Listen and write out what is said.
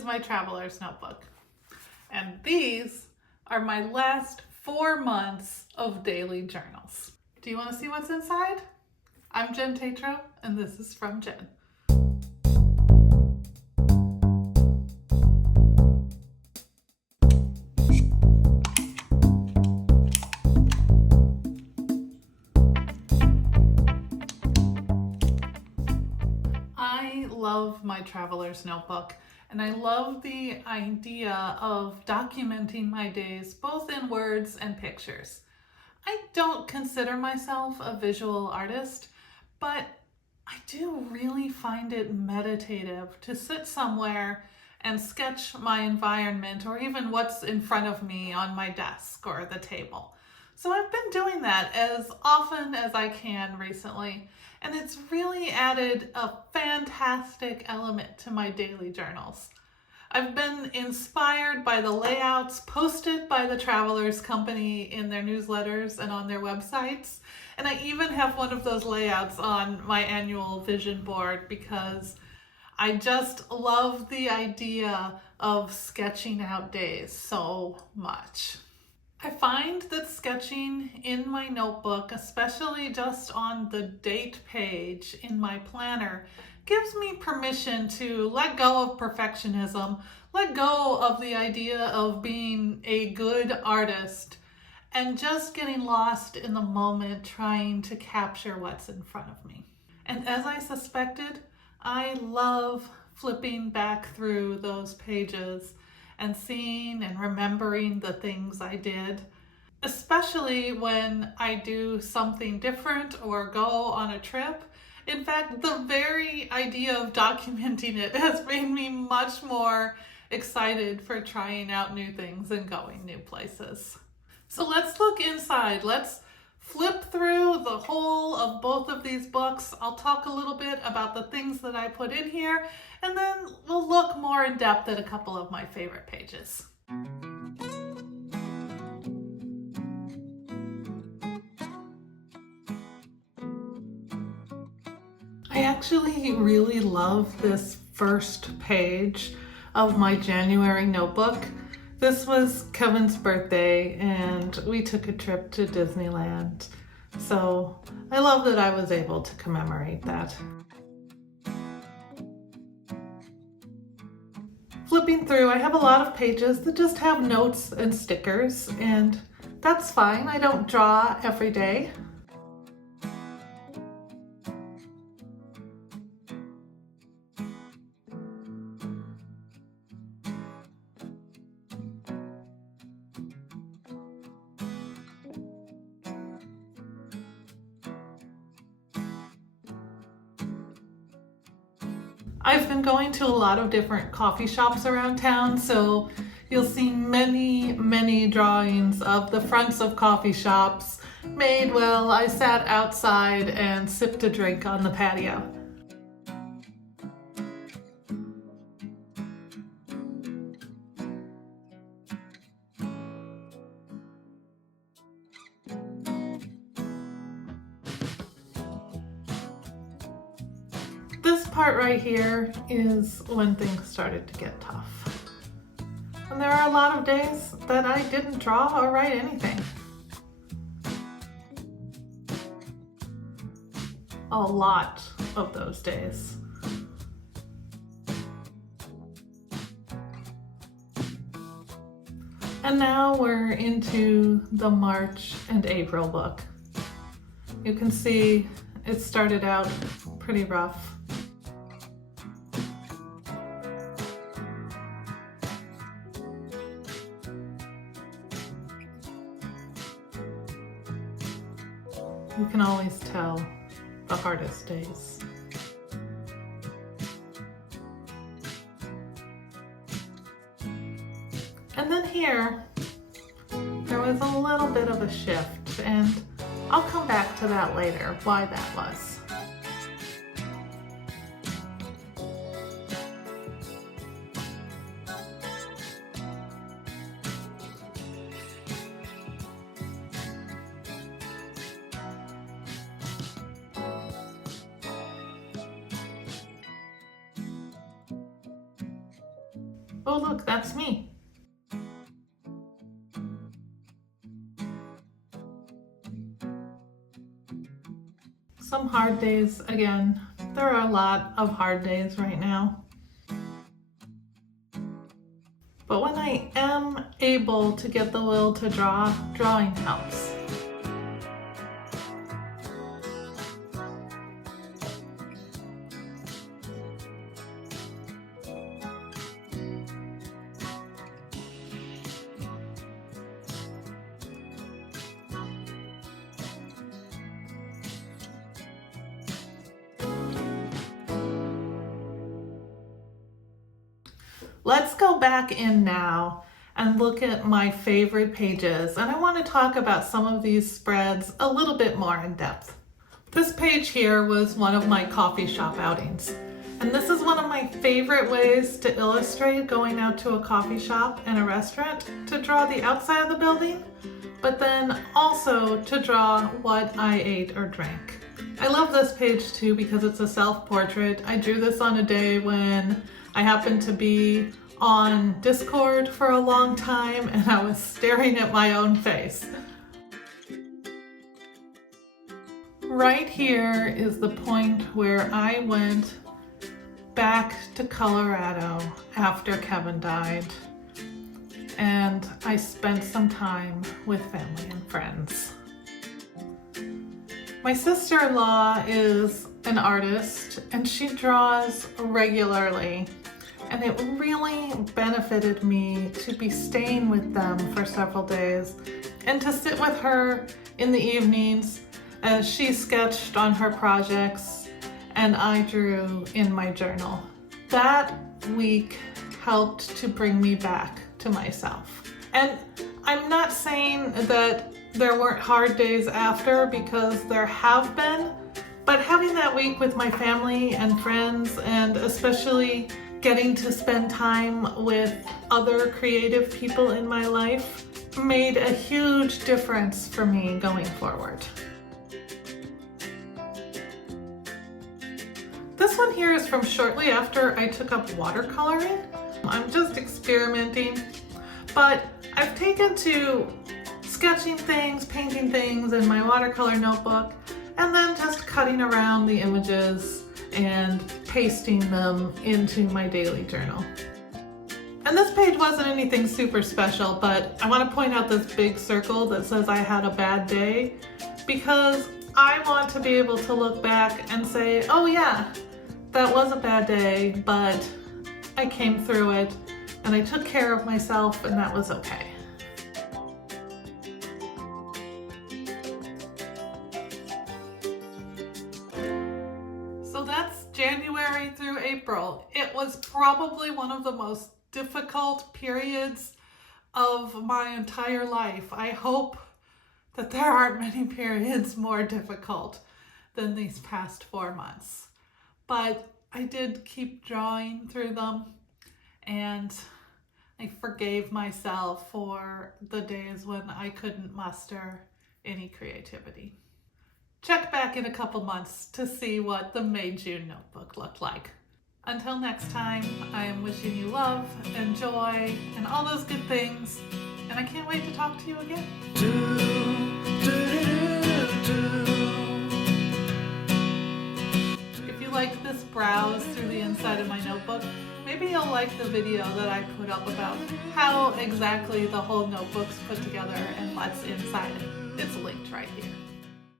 is my traveler's notebook. And these are my last 4 months of daily journals. Do you want to see what's inside? I'm Jen Tatro, and this is from Jen. I love my traveler's notebook, and I love the idea of documenting my days both in words and pictures. I don't consider myself a visual artist, but I do really find it meditative to sit somewhere and sketch my environment or even what's in front of me on my desk or the table. So I've been doing that as often as I can recently, and it's really added a fantastic element to my daily journals. I've been inspired by the layouts posted by the Travelers Company in their newsletters and on their websites, and I even have one of those layouts on my annual vision board because I just love the idea of sketching out days so much. I find that sketching in my notebook, especially just on the date page in my planner, gives me permission to let go of perfectionism, let go of the idea of being a good artist, and just getting lost in the moment trying to capture what's in front of me. And as I suspected, I love flipping back through those pages and seeing and remembering the things I did, especially when I do something different or go on a trip. In fact, the very idea of documenting it has made me much more excited for trying out new things and going new places. So let's look inside. Let's flip through the whole of both of these books. I'll talk a little bit about the things that I put in here, and then we'll look more in depth at a couple of my favorite pages. I actually really love this first page of my January notebook. This was Kevin's birthday and we took a trip to Disneyland. So I love that I was able to commemorate that. Flipping through, I have a lot of pages that just have notes and stickers, and that's fine. I don't draw every day. I've been going to a lot of different coffee shops around town, so you'll see many drawings of the fronts of coffee shops made while I sat outside and sipped a drink on the patio. This part right here is when things started to get tough. And there are a lot of days that I didn't draw or write anything. A lot of those days. And now we're into the March and April book. You can see it started out pretty rough. You can always tell the hardest days. And then here, there was a little bit of a shift, and I'll come back to that later, why that was. Oh look, that's me. Some hard days again. There are a lot of hard days right now. But when I am able to get the will to draw, drawing helps. Let's go back in now and look at my favorite pages, and I want to talk about some of these spreads a little bit more in depth. This page here was one of my coffee shop outings, and this is one of my favorite ways to illustrate going out to a coffee shop and a restaurant, to draw the outside of the building, but then also to draw what I ate or drank. I love this page too because it's a self-portrait. I drew this on a day when I happened to be on Discord for a long time and I was staring at my own face. Right here is the point where I went back to Colorado after Kevin died, and I spent some time with family and friends. My sister-in-law is an artist and she draws regularly, and it really benefited me to be staying with them for several days and to sit with her in the evenings as she sketched on her projects and I drew in my journal. That week helped to bring me back to myself. And I'm not saying that there weren't hard days after, because there have been, but having that week with my family and friends, and especially getting to spend time with other creative people in my life, made a huge difference for me going forward. This one here is from shortly after I took up watercoloring. I'm just experimenting, but I've taken to sketching things, painting things in my watercolor notebook, and then just cutting around the images and pasting them into my daily journal. And this page wasn't anything super special, but I want to point out this big circle that says I had a bad day, because I want to be able to look back and say, oh yeah, that was a bad day, but I came through it and I took care of myself and that was okay. So that's January through April. It was probably one of the most difficult periods of my entire life. I hope that there aren't many periods more difficult than these past 4 months. But I did keep drawing through them, and I forgave myself for the days when I couldn't muster any creativity. Check back in a couple months to see what the May-June notebook looked like. Until next time, I am wishing you love and joy and all those good things, and I can't wait to talk to you again. If you like this browse through the inside of my notebook, maybe you'll like the video that I put up about how exactly the whole notebook's put together and what's inside it. It's linked right here.